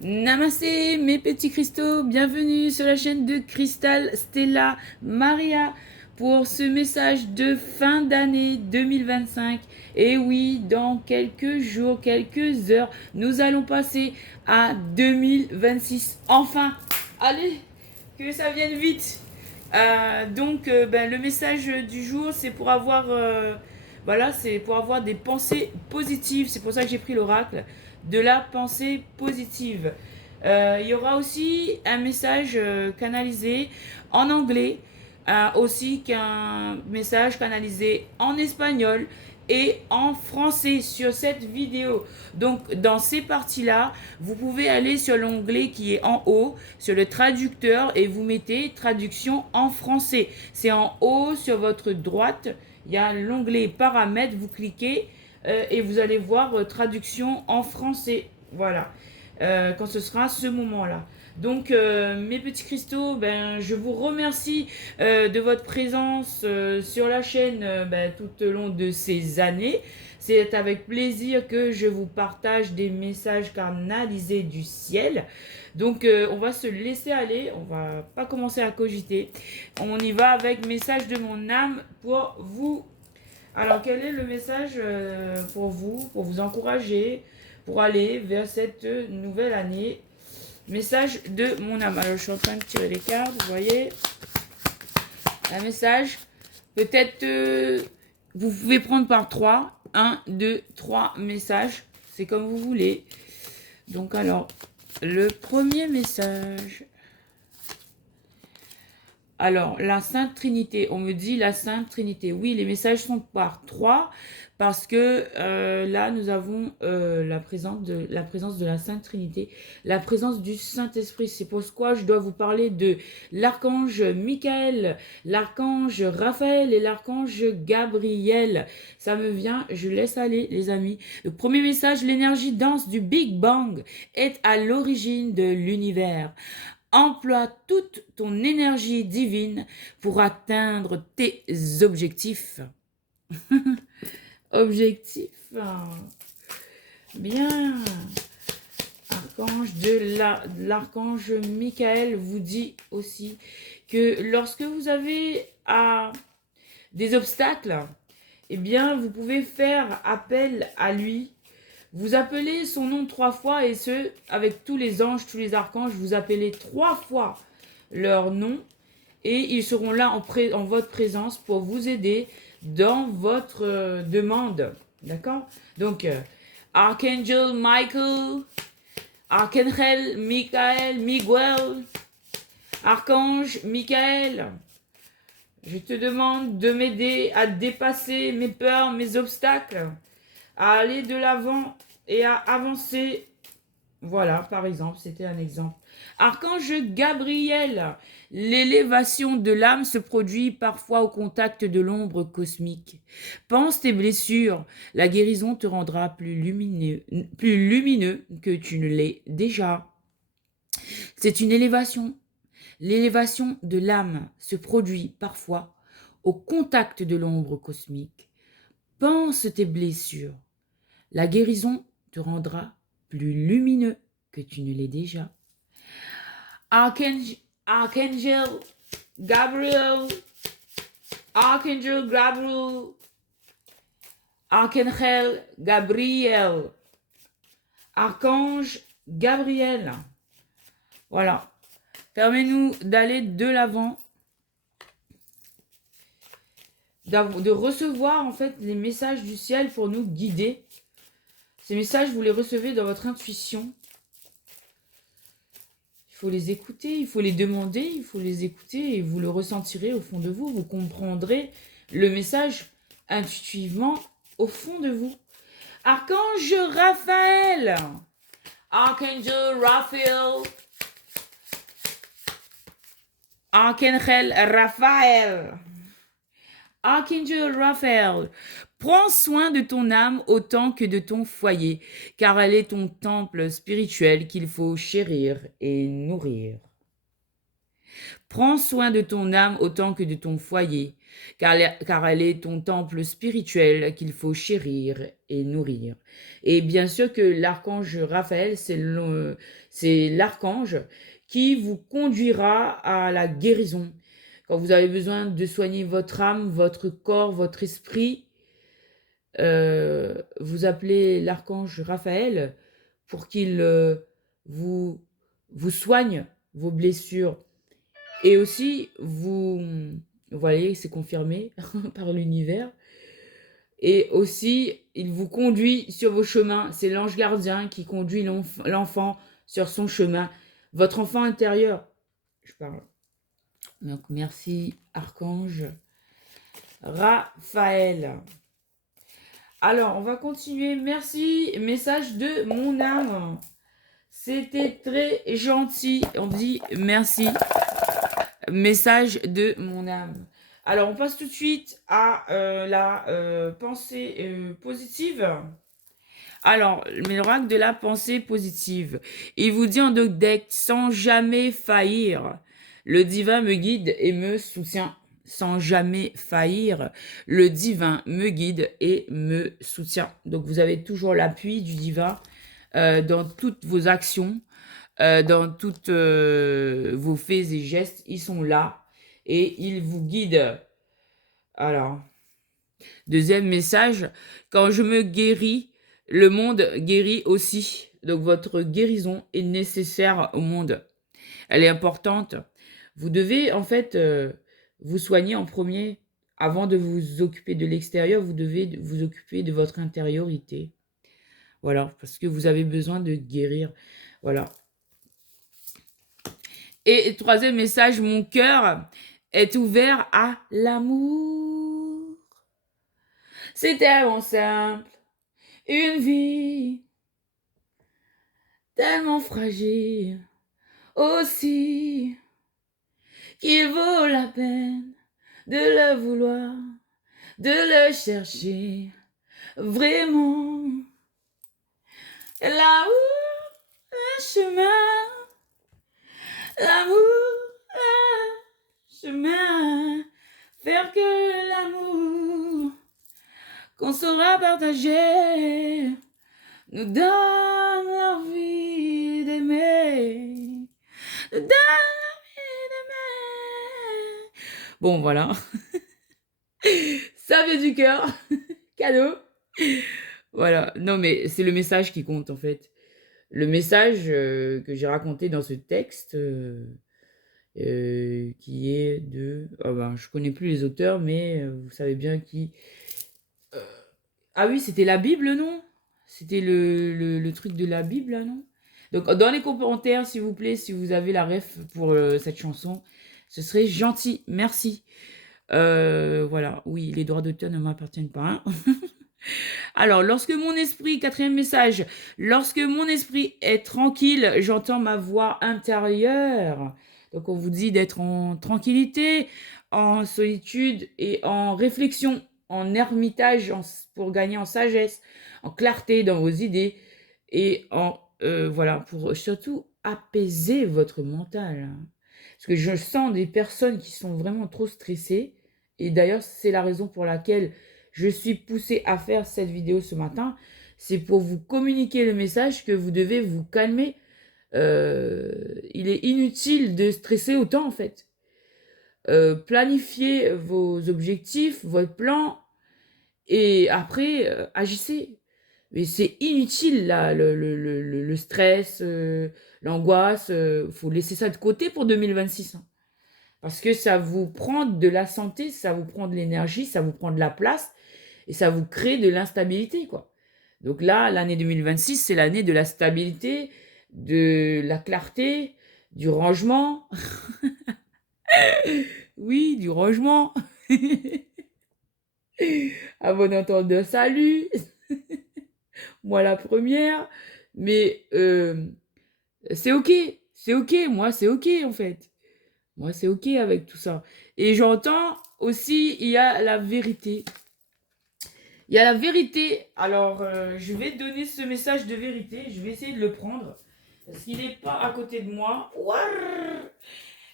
Namaste mes petits cristaux, bienvenue sur la chaîne de Cristal Stella Maria pour ce message de fin d'année 2025. Et oui, dans quelques jours, quelques heures, nous allons passer à 2026. Enfin, allez, que ça vienne vite. Le message du jour, c'est pour avoir, c'est pour avoir des pensées positives. C'est pour ça que j'ai pris l'oracle de la pensée positive. Il y aura aussi un message canalisé en anglais, aussi qu'un message canalisé en espagnol et en français sur cette vidéo. Donc dans ces parties-là, vous pouvez aller sur l'onglet qui est en haut, sur le traducteur, et vous mettez traduction en français. C'est en haut sur votre droite, il y a l'onglet paramètres, vous cliquez et vous allez voir traduction en français. Voilà. Quand ce sera ce moment-là. Donc, mes petits cristaux, je vous remercie de votre présence sur la chaîne tout au long de ces années. C'est avec plaisir que je vous partage des messages canalisés du ciel. Donc, on va se laisser aller. On va pas commencer à cogiter. On y va avec message de mon âme pour vous. Alors, quel est le message pour vous encourager, pour aller vers cette nouvelle année? Message de mon âme. Alors, je suis en train de tirer les cartes, vous voyez. Un message. Peut-être, vous pouvez prendre par 3. 1, 2, 3 messages. C'est comme vous voulez. Donc, alors, le premier message. Alors, la Sainte Trinité, on me dit la Sainte Trinité. Oui, les messages sont par 3 parce que là, nous avons la présence de la Sainte Trinité, la présence du Saint-Esprit. C'est pourquoi je dois vous parler de l'archange Michael, l'archange Raphaël et l'archange Gabriel. Ça me vient, je laisse aller les amis. Le premier message, l'énergie dense du Big Bang est à l'origine de l'univers. Emploie toute ton énergie divine pour atteindre tes objectifs. Objectifs. Bien. L'archange Michael vous dit aussi que lorsque vous avez des obstacles, eh bien, vous pouvez faire appel à lui. Vous appelez son nom 3 fois et ce, avec tous les anges, tous les archanges, vous appelez 3 fois leur nom et ils seront là en votre présence pour vous aider dans votre demande. D'accord? Donc, Archangel Michael, Archangel Michael, Miguel, Archange Michael, je te demande de m'aider à dépasser mes peurs, mes obstacles, à aller de l'avant et à avancer. Voilà, par exemple, c'était un exemple. Archange Gabriel, l'élévation de l'âme se produit parfois au contact de l'ombre cosmique. Pense tes blessures, la guérison te rendra plus lumineux que tu ne l'es déjà. C'est une élévation. L'élévation de l'âme se produit parfois au contact de l'ombre cosmique. Pense tes blessures, la guérison te rendra plus lumineux que tu ne l'es déjà. Archangel Gabriel, Archangel Gabriel, Archangel Gabriel, Archange Gabriel. Voilà. Permets-nous d'aller de l'avant, de recevoir en fait les messages du ciel pour nous guider. Ces messages, vous les recevez dans votre intuition. Il faut les écouter, il faut les demander, il faut les écouter et vous le ressentirez au fond de vous. Vous comprendrez le message intuitivement au fond de vous. Archange Raphaël, Archangel Raphaël, Archangel Raphaël, Archangel Raphaël, prends soin de ton âme autant que de ton foyer, car elle est ton temple spirituel qu'il faut chérir et nourrir. Prends soin de ton âme autant que de ton foyer, car elle est ton temple spirituel qu'il faut chérir et nourrir. Et bien sûr que l'archange Raphaël, c'est l'archange qui vous conduira à la guérison. Quand vous avez besoin de soigner votre âme, votre corps, votre esprit, vous appelez l'archange Raphaël pour qu'il vous, vous soigne vos blessures. Et aussi, vous voyez, c'est confirmé par l'univers. Et aussi, il vous conduit sur vos chemins. C'est l'ange gardien qui conduit l'enfant sur son chemin. Votre enfant intérieur. Je parle. Donc, merci, archange Raphaël. Alors, on va continuer. Merci, message de mon âme. C'était très gentil. On dit merci. Message de mon âme. Alors, on passe tout de suite à la pensée positive. Alors, l'oracle de la pensée positive. Il vous dit en deck, sans jamais faillir, le divin me guide et me soutient. Sans jamais faillir, le divin me guide et me soutient. Donc, vous avez toujours l'appui du divin dans toutes vos actions, dans toutes vos faits et gestes. Ils sont là et ils vous guident. Alors, deuxième message, quand je me guéris, le monde guérit aussi. Donc, votre guérison est nécessaire au monde. Elle est importante. Vous devez, en fait, vous soigner en premier. Avant de vous occuper de l'extérieur, vous devez vous occuper de votre intériorité. Voilà, parce que vous avez besoin de guérir. Voilà. Et troisième message, mon cœur est ouvert à l'amour. C'est tellement simple. Une vie tellement fragile aussi qu'il vaut la peine de le vouloir, de le chercher vraiment. L'amour, un chemin, l'amour, un chemin, faire que l'amour qu'on saura partager nous donne l'envie d'aimer. Nous donne l'envie d'aimer. Bon, voilà. Ça vient du cœur. Cadeau. Voilà. Non, mais c'est le message qui compte, en fait. Le message que j'ai raconté dans ce texte, qui est de... Oh ben, je connais plus les auteurs, mais vous savez bien qui... Ah oui, c'était la Bible, non? C'était le truc de la Bible, là, non? Donc, dans les commentaires, s'il vous plaît, si vous avez la ref pour cette chanson, ce serait gentil. Merci. Voilà. Oui, les droits d'auteur ne m'appartiennent pas. Hein. Alors, lorsque mon esprit, quatrième message, lorsque mon esprit est tranquille, j'entends ma voix intérieure. Donc, on vous dit d'être en tranquillité, en solitude et en réflexion, en ermitage pour gagner en sagesse, en clarté dans vos idées et en, voilà, pour surtout apaiser votre mental. Parce que je sens des personnes qui sont vraiment trop stressées. Et d'ailleurs, c'est la raison pour laquelle je suis poussée à faire cette vidéo ce matin. C'est pour vous communiquer le message que vous devez vous calmer. Il est inutile de stresser autant, en fait. Planifiez vos objectifs, votre plan, et après, agissez. Mais c'est inutile, là, le stress, l'angoisse. Faut laisser ça de côté pour 2026. Hein. Parce que ça vous prend de la santé, ça vous prend de l'énergie, ça vous prend de la place et ça vous crée de l'instabilité, quoi. Donc là, l'année 2026, c'est l'année de la stabilité, de la clarté, du rangement. Oui, du rangement. À bon entendeur, salut. Moi la première. Mais c'est ok. C'est ok. Moi, c'est ok, en fait. Moi, c'est ok avec tout ça. Et j'entends aussi, il y a la vérité. Il y a la vérité. Alors, je vais donner ce message de vérité. Je vais essayer de le prendre. Parce qu'il n'est pas à côté de moi. Ouarr.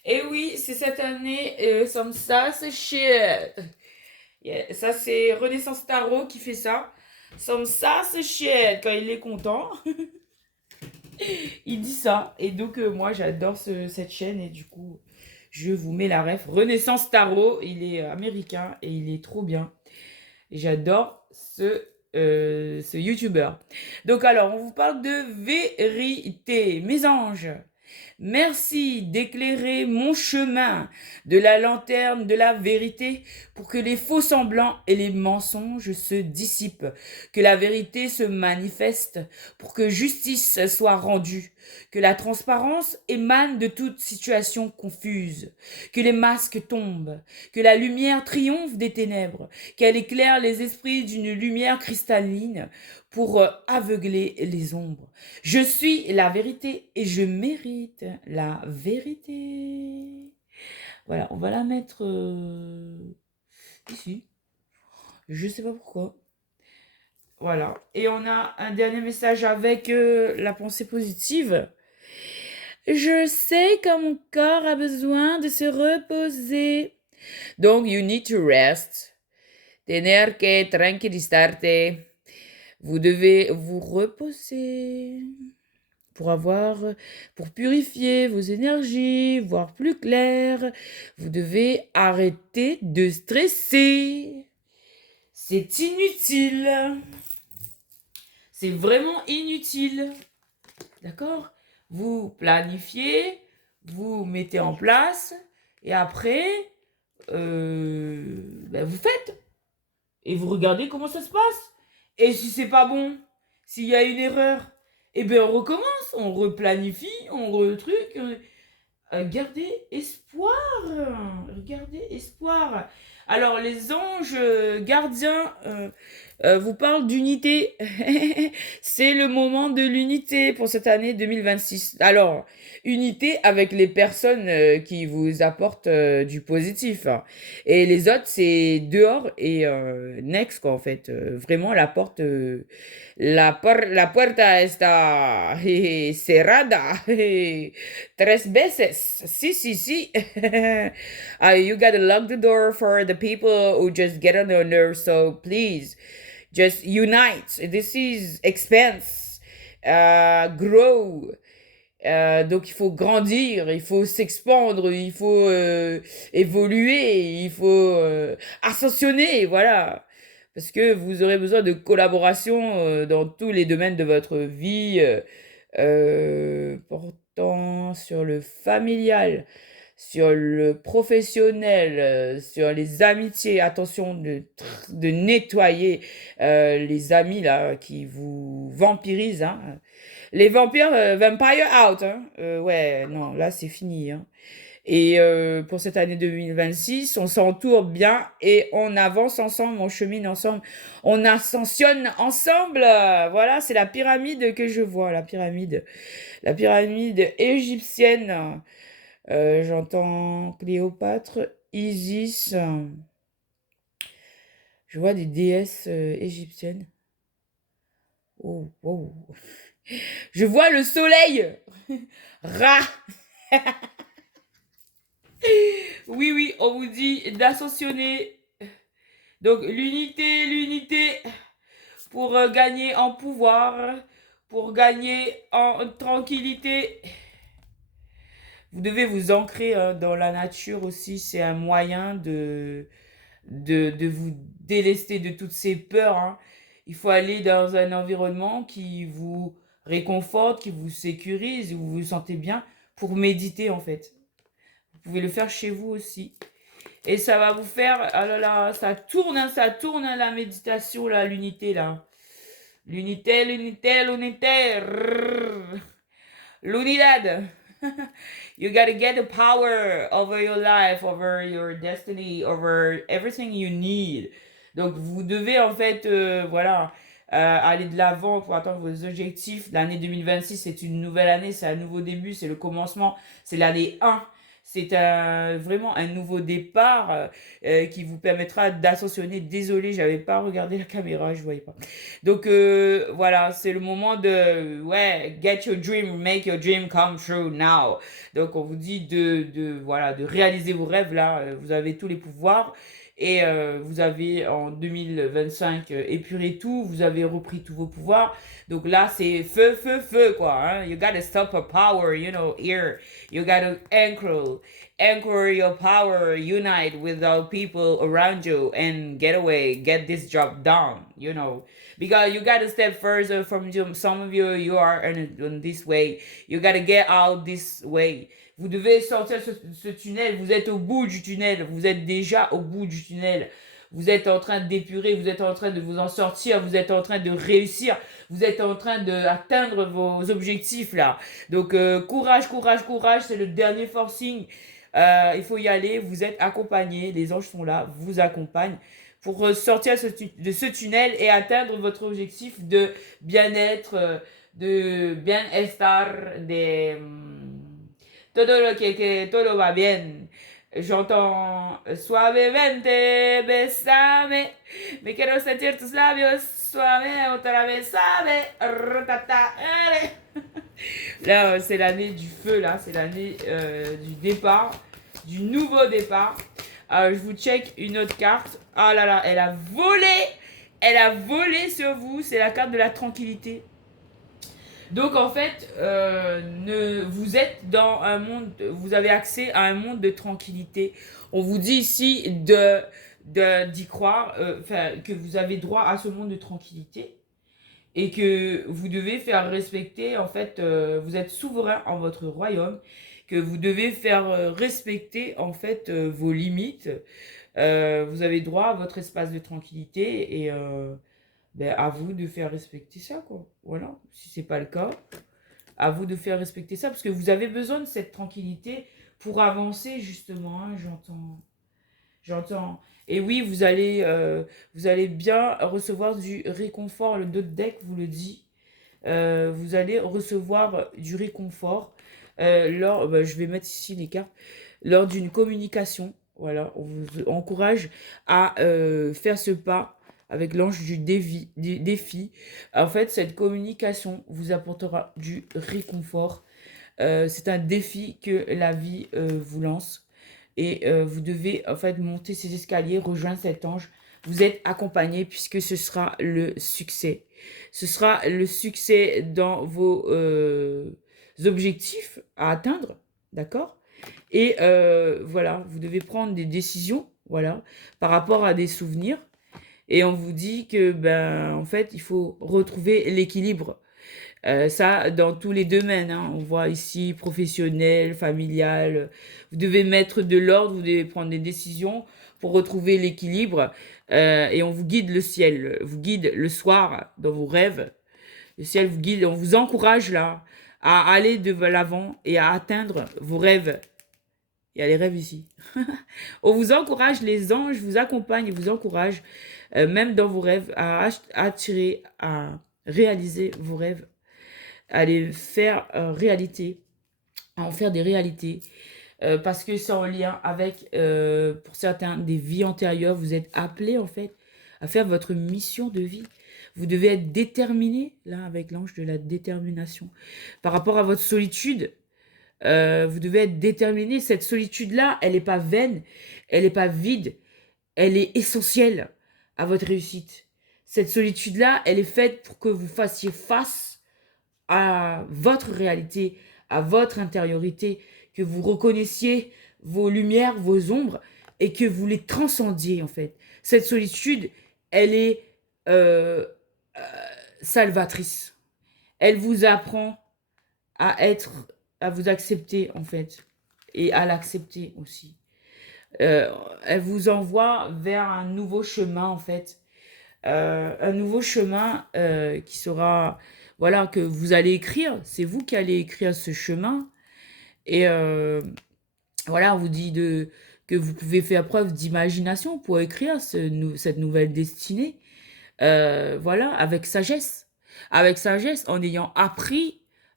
Et oui, c'est cette année, som ça, c'est shit. Yeah, ça, c'est Renaissance Tarot qui fait ça. Som ça, c'est shit. Quand il est content, il dit ça. Et donc, moi, j'adore cette chaîne. Et du coup, je vous mets la ref. Renaissance Tarot, il est américain et il est trop bien. Et j'adore ce YouTuber. Donc, alors, on vous parle de vérité. Mes anges, merci d'éclairer mon chemin de la lanterne de la vérité pour que les faux semblants et les mensonges se dissipent, que la vérité se manifeste pour que justice soit rendue, que la transparence émane de toute situation confuse, que les masques tombent, que la lumière triomphe des ténèbres, qu'elle éclaire les esprits d'une lumière cristalline pour aveugler les ombres. Je suis la vérité et je mérite la vérité. Voilà, on va la mettre ici. Je sais pas pourquoi. Voilà. Et on a un dernier message avec la pensée positive. Je sais que mon corps a besoin de se reposer. Donc, you need to rest. Tener que tranquilizarte. Vous devez vous reposer pour purifier vos énergies, voir plus clair. Vous devez arrêter de stresser. C'est inutile. C'est vraiment inutile. D'accord? Vous planifiez, vous mettez en place, et après, vous faites. Et vous regardez comment ça se passe. Et si c'est pas bon, s'il y a une erreur, eh bien on recommence, on replanifie, on retruc. Gardez espoir. Regardez espoir. Alors les anges gardiens vous parlent d'unité. C'est le moment de l'unité pour cette année 2026. Alors, unité avec les personnes qui vous apportent du positif, hein. Et les autres, c'est dehors et next, quoi, en fait. Vraiment, la puerta está cerrada. Tres veces. Si, si, si. You gotta lock the door for the people who just get on your nerves, so please. Just unite. This is expense. Grow. Donc il faut grandir, il faut s'expandre, il faut évoluer, il faut ascensionner, voilà. Parce que vous aurez besoin de collaboration dans tous les domaines de votre vie, portant sur le familial, sur le professionnel, sur les amitiés. Attention de nettoyer les amis là qui vous vampirisent, hein. Les vampires, vampire out, hein. Ouais, non, là c'est fini, hein. Et pour cette année 2026, on s'entoure bien et on avance ensemble, on chemine ensemble, on ascensionne ensemble. Voilà, c'est la pyramide que je vois, la pyramide égyptienne. J'entends Cléopâtre, Isis. Je vois des déesses égyptiennes. Oh, oh. Je vois le soleil. Ra. Oui, oui, on vous dit d'ascensionner. Donc, l'unité pour gagner en pouvoir, pour gagner en tranquillité. Vous devez vous ancrer dans la nature aussi. C'est un moyen de vous délester de toutes ces peurs, hein. Il faut aller dans un environnement qui vous réconforte, qui vous sécurise, où vous vous sentez bien pour méditer en fait. Vous pouvez le faire chez vous aussi. Et ça va vous faire... Ah là là, ça tourne, hein, la méditation, là, l'unité, là. L'unité, l'unité, l'unité. L'unidad. You gotta get the power over your life, over your destiny, over everything you need. Donc, vous devez, en fait, voilà, aller de l'avant pour atteindre vos objectifs. L'année 2026, c'est une nouvelle année, c'est un nouveau début, c'est le commencement, c'est l'année 1. C'est vraiment un nouveau départ qui vous permettra d'ascensionner. Désolé, j'avais pas regardé la caméra, je voyais pas. Donc voilà, c'est le moment de ouais, get your dream, make your dream come true now. Donc on vous dit voilà, de réaliser vos rêves là. Vous avez tous les pouvoirs. Et vous avez en 2025 épuré tout, vous avez repris tous vos pouvoirs. Donc là, c'est feu, feu, feu, quoi. Hein? You gotta stop a power, you know, here. You gotta anchor your power, unite with the people around you, and get away, get this job done, you know. Because you gotta step further from you. Some of you are in this way. You gotta get out this way. Vous devez sortir ce tunnel. Vous êtes au bout du tunnel. Vous êtes déjà au bout du tunnel. Vous êtes en train d'épurer. Vous êtes en train de vous en sortir. Vous êtes en train de réussir. Vous êtes en train d'atteindre vos objectifs là. Donc courage, courage, courage. C'est le dernier forcing. Il faut y aller. Vous êtes accompagné. Les anges sont là. Vous accompagnent pour sortir de ce tunnel et atteindre votre objectif de bien-être, de bien-estar, todo va bien. J'entends suavemente, besame, me quiero sentir tus labios, suave, otra vez, sabe, ratata, allez. Là, c'est l'année du feu, là, c'est l'année du départ, du nouveau départ. Alors, je vous check une autre carte. Ah là là, elle a volé sur vous, c'est la carte de la tranquillité. Donc en fait, vous êtes dans un monde, vous avez accès à un monde de tranquillité. On vous dit ici d'y croire, que vous avez droit à ce monde de tranquillité et que vous devez faire respecter, en fait, vous êtes souverain en votre royaume, que vous devez faire respecter, en fait, vos limites. Vous avez droit à votre espace de tranquillité et ben, à vous de faire respecter ça, quoi. Voilà. Si c'est pas le cas, à vous de faire respecter ça, parce que vous avez besoin de cette tranquillité pour avancer, justement. Hein, j'entends. Et oui, vous allez bien recevoir du réconfort. Le dos de deck vous le dit. Vous allez recevoir du réconfort ben, je vais mettre ici les cartes. Lors d'une communication, voilà, on vous encourage à faire ce pas avec l'ange du défi. En fait, cette communication vous apportera du réconfort. C'est un défi que la vie vous lance. Et vous devez en fait monter ces escaliers, rejoindre cet ange. Vous êtes accompagné puisque ce sera le succès. Ce sera le succès dans vos objectifs à atteindre. D'accord? Et voilà, vous devez prendre des décisions, voilà, par rapport à des souvenirs. Et on vous dit que, ben, en fait, il faut retrouver l'équilibre. Ça, dans tous les domaines, hein. On voit ici professionnel, familial. Vous devez mettre de l'ordre, vous devez prendre des décisions pour retrouver l'équilibre. Et on vous guide, le ciel vous guide le soir dans vos rêves. Le ciel vous guide, on vous encourage là à aller de l'avant et à atteindre vos rêves. Il y a les rêves ici. On vous encourage, les anges vous accompagnent et vous encouragent, même dans vos rêves, à attirer, à réaliser vos rêves, à les faire réalité, à en faire des réalités. Parce que c'est en lien avec, pour certains, des vies antérieures. Vous êtes appelés, en fait, à faire votre mission de vie. Vous devez être déterminé, là, avec l'ange de la détermination. Par rapport à votre solitude, vous devez être déterminé. Cette solitude-là, elle n'est pas vaine, elle n'est pas vide, elle est essentielle à votre réussite. Cette solitude-là, elle est faite pour que vous fassiez face à votre réalité, à votre intériorité, que vous reconnaissiez vos lumières, vos ombres, et que vous les transcendiez, en fait. Cette solitude, elle est salvatrice. Elle vous apprend à vous accepter, en fait, et à l'accepter aussi. Elle vous envoie vers un nouveau chemin, en fait. Un nouveau chemin qui sera, voilà, que vous allez écrire. C'est vous qui allez écrire ce chemin. Et voilà, on vous dit que vous pouvez faire preuve d'imagination pour écrire cette nouvelle destinée. Voilà, avec sagesse. Avec sagesse, en ayant appris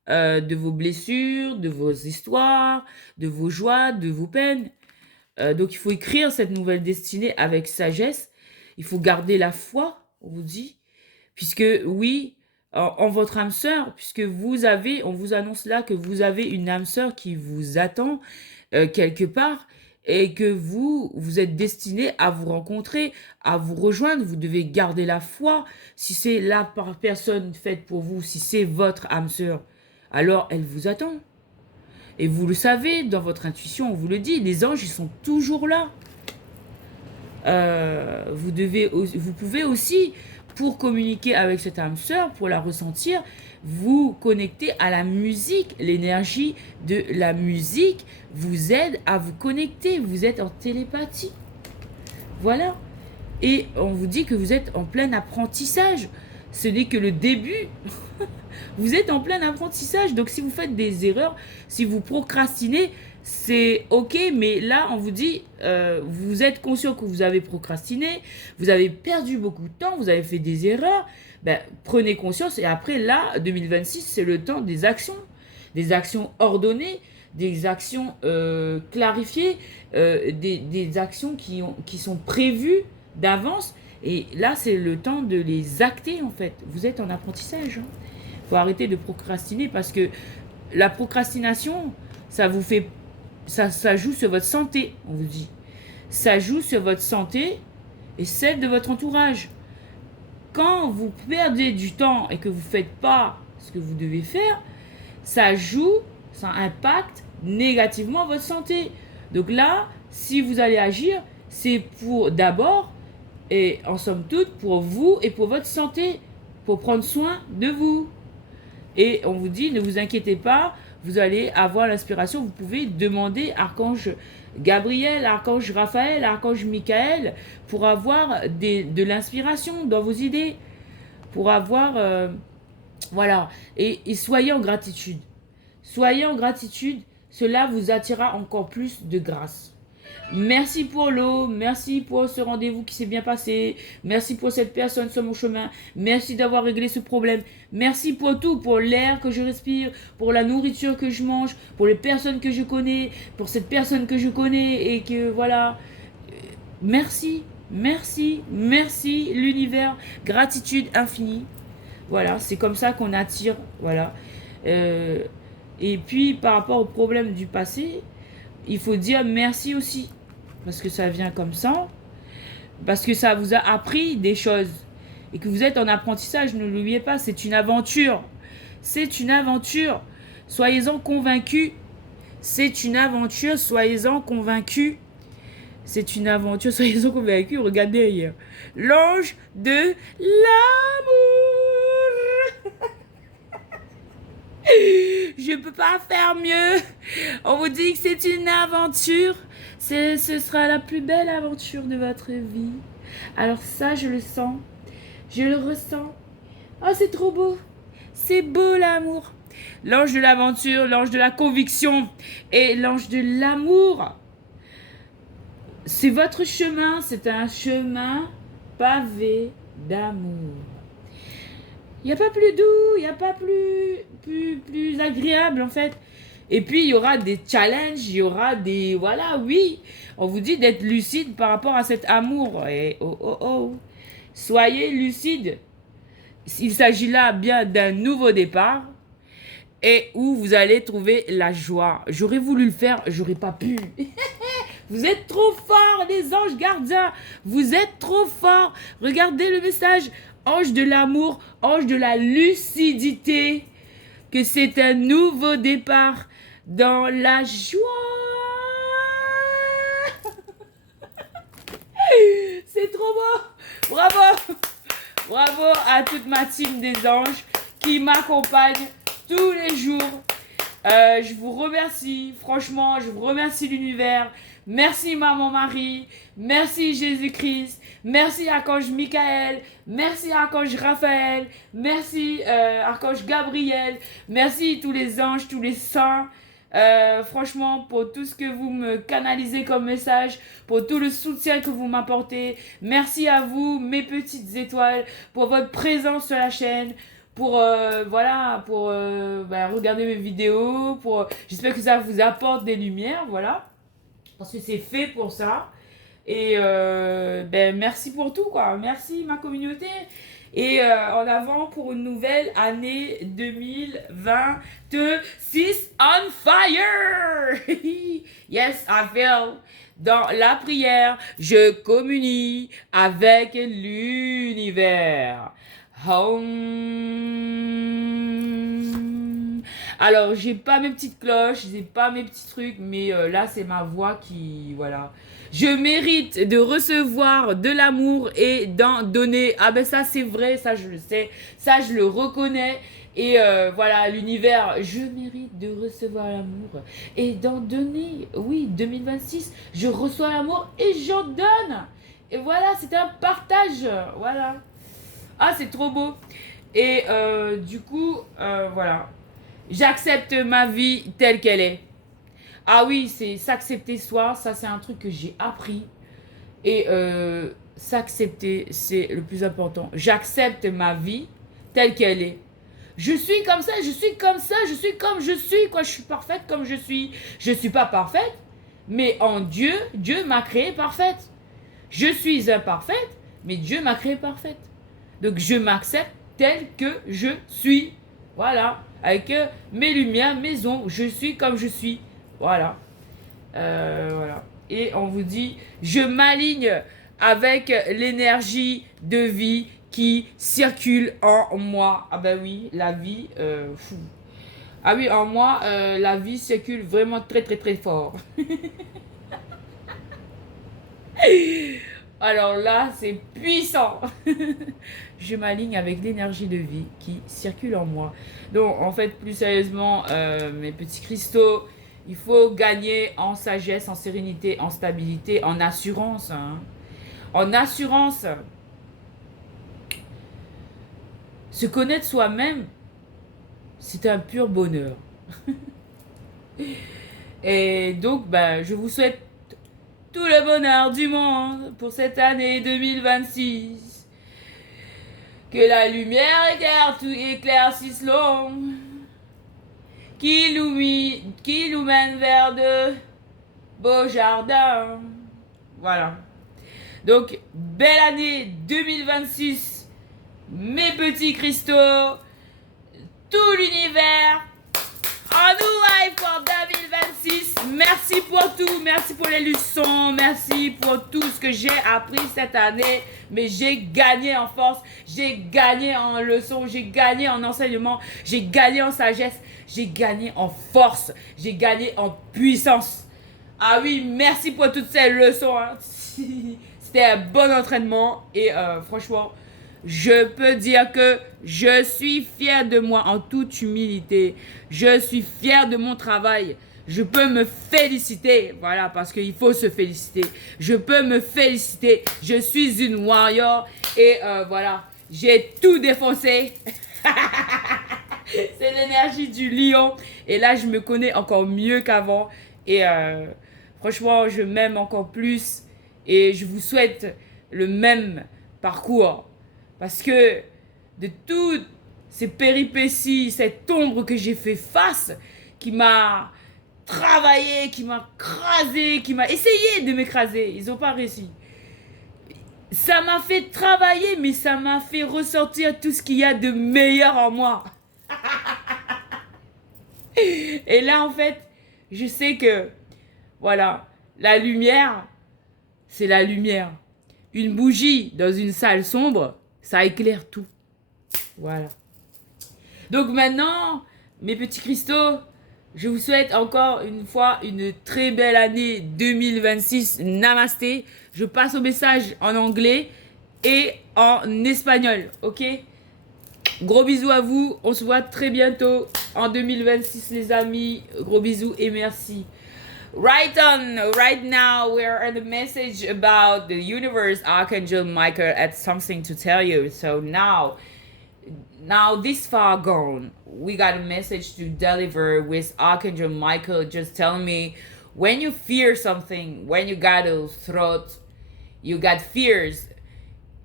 de vos blessures, de vos histoires, de vos joies, de vos peines. Donc il faut écrire cette nouvelle destinée avec sagesse. Il faut garder la foi, on vous dit, puisque oui, en votre âme sœur, puisque on vous annonce là que vous avez une âme sœur qui vous attend quelque part et que vous êtes destiné à vous rencontrer, à vous rejoindre. Vous devez garder la foi. Si c'est la personne faite pour vous, si c'est votre âme sœur, alors elle vous attend. Et vous le savez, dans votre intuition, on vous le dit, les anges, ils sont toujours là. Vous pouvez aussi, pour communiquer avec cette âme sœur, pour la ressentir, vous connecter à la musique. L'énergie de la musique vous aide à vous connecter. Vous êtes en télépathie. Voilà. Et on vous dit que vous êtes en plein apprentissage. Ce n'est que le début. Vous êtes en plein apprentissage. Donc si vous faites des erreurs, si vous procrastinez, c'est ok, mais là on vous dit, vous êtes conscient que vous avez procrastiné, vous avez perdu beaucoup de temps, vous avez fait des erreurs, ben, prenez conscience. Et après là, 2026, c'est le temps des actions ordonnées, des actions clarifiées, des actions qui sont prévues d'avance. Et là, c'est le temps de les acter en fait. Vous êtes en apprentissage. Hein. Faut arrêter de procrastiner parce que la procrastination, ça vous fait, ça joue sur votre santé, on vous dit. Ça joue sur votre santé et celle de votre entourage. Quand vous perdez du temps et que vous ne faites pas ce que vous devez faire, ça impacte négativement votre santé. Donc là, si vous allez agir, c'est pour d'abord, et en somme toute, pour vous et pour votre santé, pour prendre soin de vous. Et on vous dit, ne vous inquiétez pas, vous allez avoir l'inspiration. Vous pouvez demander Archange Gabriel, Archange Raphaël, Archange Michael pour avoir de l'inspiration dans vos idées. Pour avoir... voilà. Et soyez en gratitude. Soyez en gratitude. Cela vous attirera encore plus de grâce. Merci pour l'eau, merci pour ce rendez-vous qui s'est bien passé, merci pour cette personne sur mon chemin, merci d'avoir réglé ce problème, merci pour tout, pour l'air que je respire, pour la nourriture que je mange, pour les personnes que je connais, pour cette personne que je connais et que voilà. Merci, merci, merci l'univers, gratitude infinie. Voilà, c'est comme ça qu'on attire, voilà. Et puis par rapport au problème du passé, il faut dire merci aussi. Parce que ça vient comme ça. Parce que ça vous a appris des choses. Et que vous êtes en apprentissage, ne l'oubliez pas, c'est une aventure. C'est une aventure. Soyez-en convaincus. C'est une aventure, soyez-en convaincus. C'est une aventure, soyez-en convaincus. Regardez ailleurs. L'ange de l'amour. Je peux pas faire mieux. On vous dit que c'est une aventure. Ce sera la plus belle aventure de votre vie. Alors ça, je le sens. Je le ressens. Oh, c'est trop beau. C'est beau l'amour. L'ange de l'aventure, l'ange de la conviction et l'ange de l'amour. C'est votre chemin. C'est un chemin pavé d'amour. Il n'y a pas plus doux, il n'y a pas plus agréable en fait. Et puis il y aura des challenges, il y aura des... Voilà, oui. On vous dit d'être lucide par rapport à cet amour. Et soyez lucide. Il s'agit là bien d'un nouveau départ. Et où vous allez trouver la joie. J'aurais voulu le faire, j'aurais pas pu. Vous êtes trop forts, les anges gardiens. Vous êtes trop forts. Regardez le message. Ange de l'amour, ange de la lucidité, que c'est un nouveau départ dans la joie. C'est trop beau. Bravo. Bravo à toute ma team des anges qui m'accompagne tous les jours. Je vous remercie, franchement, je vous remercie l'univers. Merci Maman Marie, merci Jésus-Christ, merci Archange Michael, merci Archange Raphaël, merci Archange Gabriel, merci tous les anges, tous les saints. Franchement, pour tout ce que vous me canalisez comme message, pour tout le soutien que vous m'apportez. Merci à vous, mes petites étoiles, pour votre présence sur la chaîne, pour voilà, pour regarder mes vidéos, pour j'espère que ça vous apporte des lumières, voilà, parce que c'est fait pour ça. Et merci pour tout, quoi. Merci ma communauté. Et en avant pour une nouvelle année 2026 on fire. Yes, I feel. Dans la prière, je communie avec l'univers. Home. Alors, j'ai pas mes petites cloches, j'ai pas mes petits trucs, mais là, c'est ma voix qui, voilà. Je mérite de recevoir de l'amour et d'en donner. Ah ben ça, c'est vrai, ça, je le sais. Ça, je le reconnais. Et voilà, l'univers, je mérite de recevoir l'amour et d'en donner. Oui, 2026, je reçois l'amour et j'en donne. Et voilà, c'est un partage. Voilà. Ah, c'est trop beau. Et du coup, voilà. J'accepte ma vie telle qu'elle est. Ah oui, c'est s'accepter soi, ça c'est un truc que j'ai appris. Et s'accepter, c'est le plus important. J'accepte ma vie telle qu'elle est. Je suis comme ça, je suis comme ça, je suis comme je suis, quoi. Je suis parfaite comme je suis. Je ne suis pas parfaite, mais en Dieu, Dieu m'a créée parfaite. Je suis imparfaite, mais Dieu m'a créée parfaite. Donc je m'accepte telle que je suis. Voilà. Avec mes lumières, mes ombres, je suis comme je suis. Voilà. Voilà. Et on vous dit, je m'aligne avec l'énergie de vie qui circule en moi. Ah ben oui, la vie, fou. Ah oui, en moi, la vie circule vraiment très très très fort. Alors là, c'est puissant. Je m'aligne avec l'énergie de vie qui circule en moi. Donc, en fait, plus sérieusement, mes petits cristaux, il faut gagner en sagesse, en sérénité, en stabilité, en assurance. Hein. En assurance. Se connaître soi-même, c'est un pur bonheur. Et donc, je vous souhaite tout le bonheur du monde pour cette année 2026. Que la lumière éclaircisse l'ombre qui nous mène vers de beaux jardins. Voilà. Donc, belle année 2026, mes petits cristaux, tout l'univers. En nous live pour 2026. Merci pour tout. Merci pour les leçons. Merci pour tout ce que j'ai appris cette année. Mais j'ai gagné en force. J'ai gagné en leçons. J'ai gagné en enseignement. J'ai gagné en sagesse. J'ai gagné en force. J'ai gagné en puissance. Ah oui, merci pour toutes ces leçons. Hein. C'était un bon entraînement. Et franchement, je peux dire que je suis fière de moi en toute humilité. Je suis fière de mon travail. Je peux me féliciter. Voilà, parce qu'il faut se féliciter. Je peux me féliciter. Je suis une warrior. Et voilà, j'ai tout défoncé. C'est l'énergie du lion. Et là, je me connais encore mieux qu'avant. Et franchement, je m'aime encore plus. Et je vous souhaite le même parcours. Parce que de toutes ces péripéties, cette ombre que j'ai fait face, qui m'a travaillé, qui m'a crasé, qui m'a essayé de m'écraser, ils n'ont pas réussi. Ça m'a fait travailler, mais ça m'a fait ressortir tout ce qu'il y a de meilleur en moi. Et là, en fait, je sais que, voilà, la lumière, c'est la lumière. Une bougie dans une salle sombre, ça éclaire tout. Voilà. Donc maintenant, mes petits cristaux, je vous souhaite encore une fois une très belle année 2026. Namasté. Je passe au message en anglais et en espagnol. Ok? Gros bisous à vous. On se voit très bientôt en 2026, les amis. Gros bisous et merci. Right now, we're at the message about the universe. Archangel Michael had something to tell you. So now this far gone, we got a message to deliver with Archangel Michael just telling me when you fear something, when you got a throat, you got fears,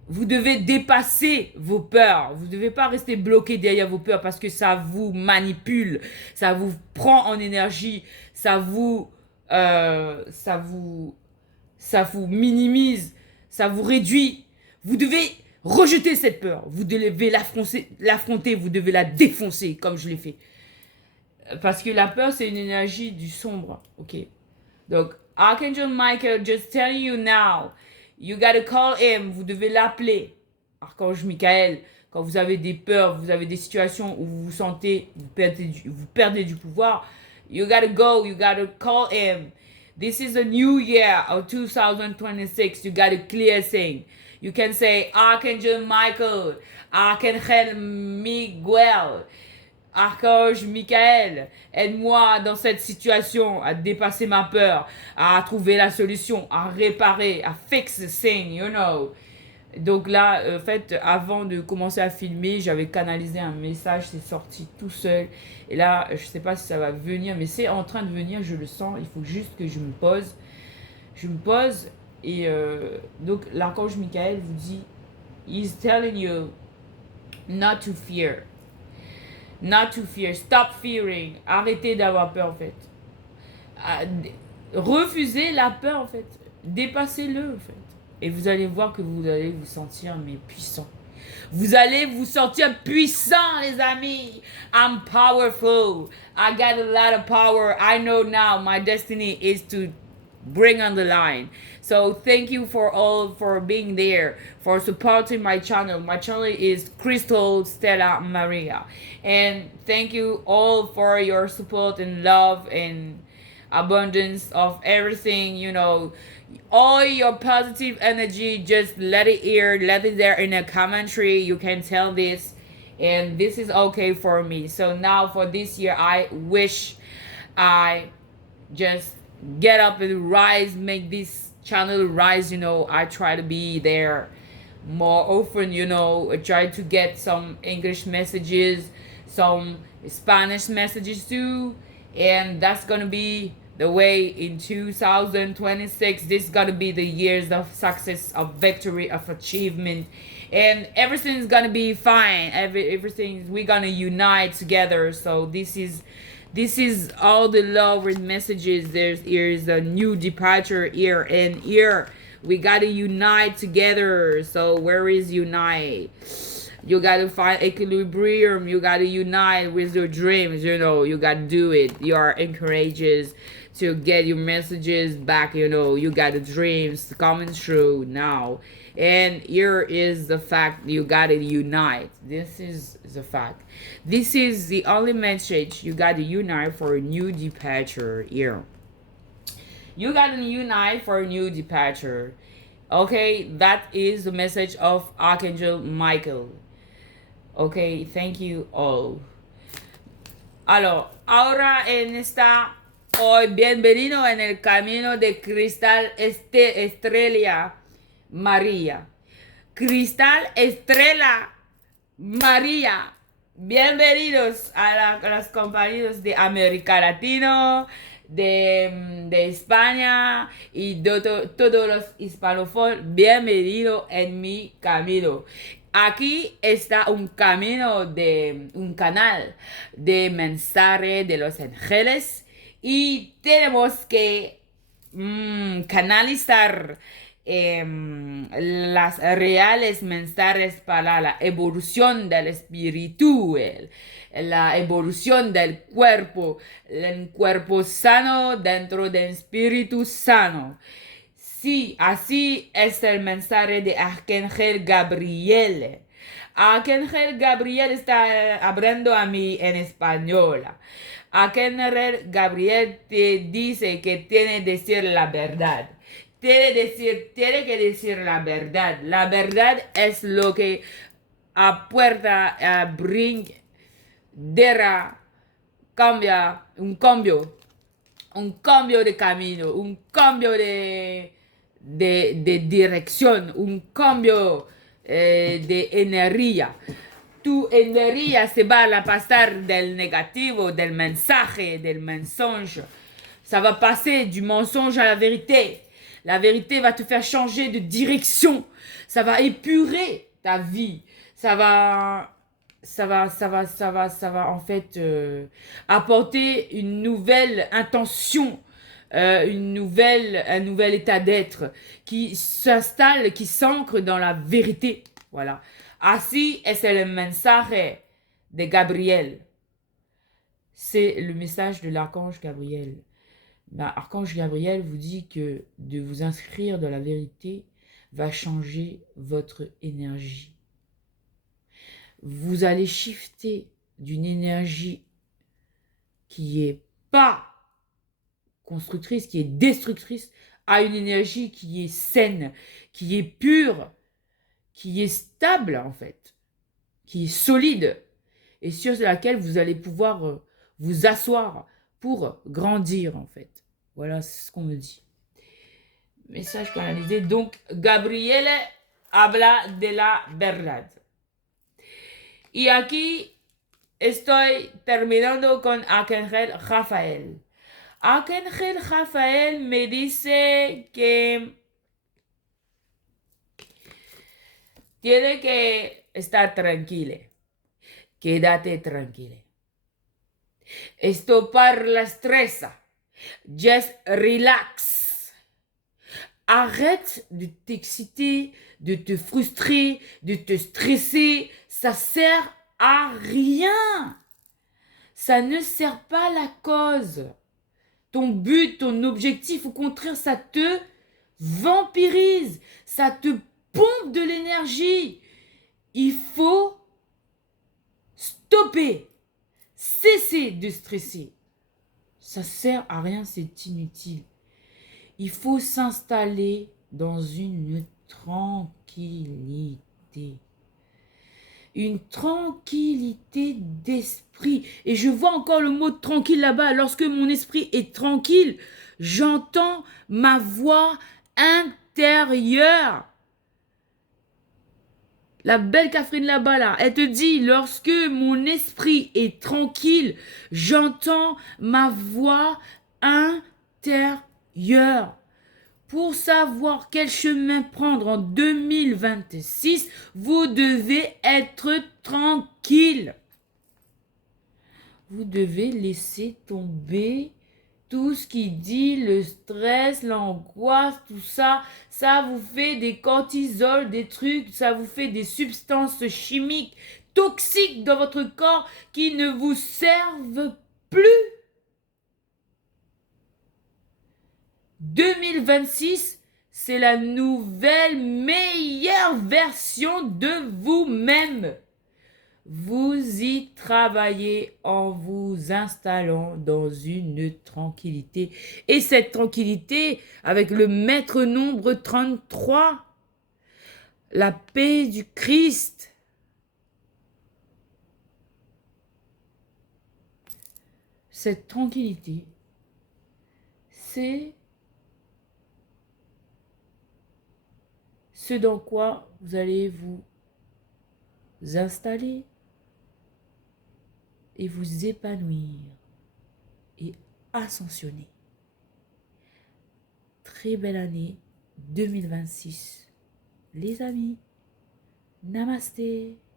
Vous devez dépasser vos peurs. Vous ne devez pas rester bloqué derrière vos peurs parce que ça vous manipule, ça vous prend en énergie, ça vous minimise, ça vous réduit. Vous devez rejeter cette peur. Vous devez l'affronter, vous devez la défoncer comme je l'ai fait. Parce que la peur, c'est une énergie du sombre. Ok. Donc, Archangel Michael, just telling you now, you gotta call him. Vous devez l'appeler. Archange Michael, quand vous avez des peurs, vous avez des situations où vous vous sentez, vous perdez du pouvoir, you gotta go, you gotta call him. This is a new year of 2026. You gotta clear thing. You can say, Archangel Michael, Archangel Miguel, Archange Michael, aide-moi dans cette situation à dépasser ma peur, à trouver la solution, à réparer, à fix the thing, you know. Donc là, en fait, avant de commencer à filmer, j'avais canalisé un message, c'est sorti tout seul. Et là, je sais pas si ça va venir, mais c'est en train de venir, je le sens. Il faut juste que je me pose. Je me pose et donc l'archange Michael vous dit, he's telling you not to fear. Not to fear. Stop fearing. Arrêtez d'avoir peur, en fait. Refusez la peur, en fait. Dépassez-le, en fait. Et vous allez voir que vous allez vous sentir, mais puissant. Vous allez vous sentir puissant, les amis. I'm powerful. I got a lot of power. I know now my destiny is to bring on the line. So thank you for being there, for supporting my channel. My channel is Crystal Stella Maria. And thank you all for your support and love and abundance of everything, you know. All your positive energy, just let it here, let it there in a commentary. You can tell this. And this is okay for me. So now for this year, I wish I just get up and rise, make this channel rise, you know. I try to be there more often, you know. I try to get some English messages, some Spanish messages too, and that's gonna be the way in 2026. This is gonna be the years of success, of victory, of achievement, and everything's gonna be fine. Everything, we're gonna unite together. So this is all the love and messages. Here's a new departure here, and here we gotta unite together. So where is unite? You gotta find equilibrium. You gotta unite with your dreams. You know, you gotta do it. You are encouraged to get your messages back. You know, you got the dreams coming true now. And here is the fact, you gotta unite. This is the fact. This is the only message. You gotta unite for a new departure here. You gotta unite for a new departure. Okay, that is the message of Archangel Michael. Okay, thank you all. Alors, ahora en esta, hoy bienvenido en el camino de Cristal Estrella María. Cristal Estrella María. Bienvenidos a los compañeros de América Latina, de España y de todos los hispanófonos. Bienvenido en mi camino. Aquí está un canal de mensaje de los ángeles y tenemos que canalizar las reales mensajes para la evolución del espíritu, la evolución del cuerpo, el cuerpo sano dentro del espíritu sano. Sí, así es el mensaje de Arcángel Gabriel. Arcángel Gabriel está hablando a mí en español. Arcángel Gabriel te dice que tiene que decir la verdad. Tiene que decir la verdad. La verdad es lo que apuerta a un cambio de camino, un cambio de dirección, un cambio de energía. Tu energía se va a pasar del negativo, del mensaje, del mensonge. Ça va passer du mensonge à la vérité. La vérité va te faire changer de direction. Ça va épurer ta vie. Ça va en fait apporter une nouvelle intention, un nouvel état d'être qui s'installe, qui s'ancre dans la vérité. Voilà. Así es el mensaje de Gabriel. C'est le message de l'archange Gabriel. L'archange Gabriel vous dit que de vous inscrire dans la vérité va changer votre énergie. Vous allez shifter d'une énergie qui est pas constructrice, qui est destructrice, à une énergie qui est saine, qui est pure, qui est stable en fait, qui est solide et sur laquelle vous allez pouvoir vous asseoir pour grandir en fait. Voilà ce qu'on me dit. Message canalisé. Donc, Gabriel habla de la verdad. Y aquí estoy terminando con Arcángel Rafael. Arcángel Rafael me dice que tiene que estar tranquilo. Quédate tranquilo. Esto parla estresa. Just relax. Arrête de t'exciter, de te frustrer, de te stresser. Ça sert à rien. Ça ne sert pas la cause. Ton but, ton objectif, au contraire, ça te vampirise. Ça te pompe de l'énergie. Il faut stopper. Cesser de stresser. Ça sert à rien, c'est inutile. Il faut s'installer dans une tranquillité. Une tranquillité d'esprit. Et je vois encore le mot tranquille là-bas. Lorsque mon esprit est tranquille, j'entends ma voix intérieure. La belle Catherine là-bas, là, elle te dit, lorsque mon esprit est tranquille, j'entends ma voix intérieure. Pour savoir quel chemin prendre en 2026, vous devez être tranquille. Vous devez laisser tomber tout ce qui dit le stress, l'angoisse, tout ça. Ça vous fait des cortisols, des trucs, ça vous fait des substances chimiques toxiques dans votre corps qui ne vous servent plus. 2026, c'est la nouvelle, meilleure version de vous-même. Vous y travaillez en vous installant dans une tranquillité. Et cette tranquillité, avec le maître nombre 33, la paix du Christ. Cette tranquillité, c'est ce dans quoi vous allez vous installer et vous épanouir et ascensionner. Très belle année 2026, les amis. Namasté.